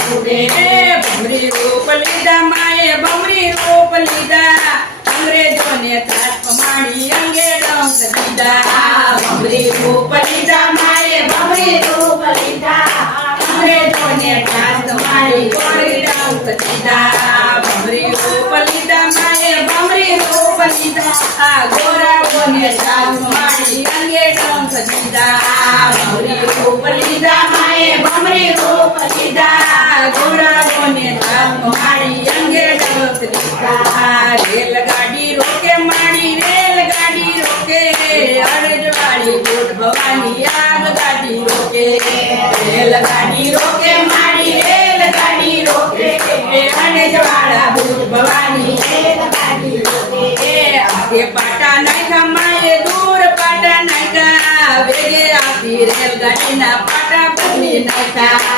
ફૂટે ભમરી રૂપ લીધા માએ ભમરી રૂપ લીધા અંગ્રેજોને ત્રાસ પમાડી અંગે ડંખ દીધા ભમરી રૂપ લીધા માએ ભમરી રૂપ લીધા અંગ્રેજોને ત્રાસ પમાડી ડંખ દીધા ભમરી રૂપ લીધા માએ ભમરી રૂપ લીધા ગોરાઓને ત્રાસ પમાડી અંગે ડંખ દીધા ભમરી રૂપ લીધા માએ ભમરી રૂપ લીધા ગોરાઓને ત્રાસ પમાડી અંગે ડંખ દીધા રેલગાડી રોકે માડી રેલગાડી રોકે અરજવાળી કોટ ભવાની આગગાડી રોકે રેલગાડી રોકે માડી રેલગાડી રોકે અરજવાળા કોટ ભવાની રેલગાડી રોકે આગે પાટા નાખ્યા માએ દૂર પાટા નાખ્યા વેગે આપી રેલગાડીના પાટા બદલી નાખ્યા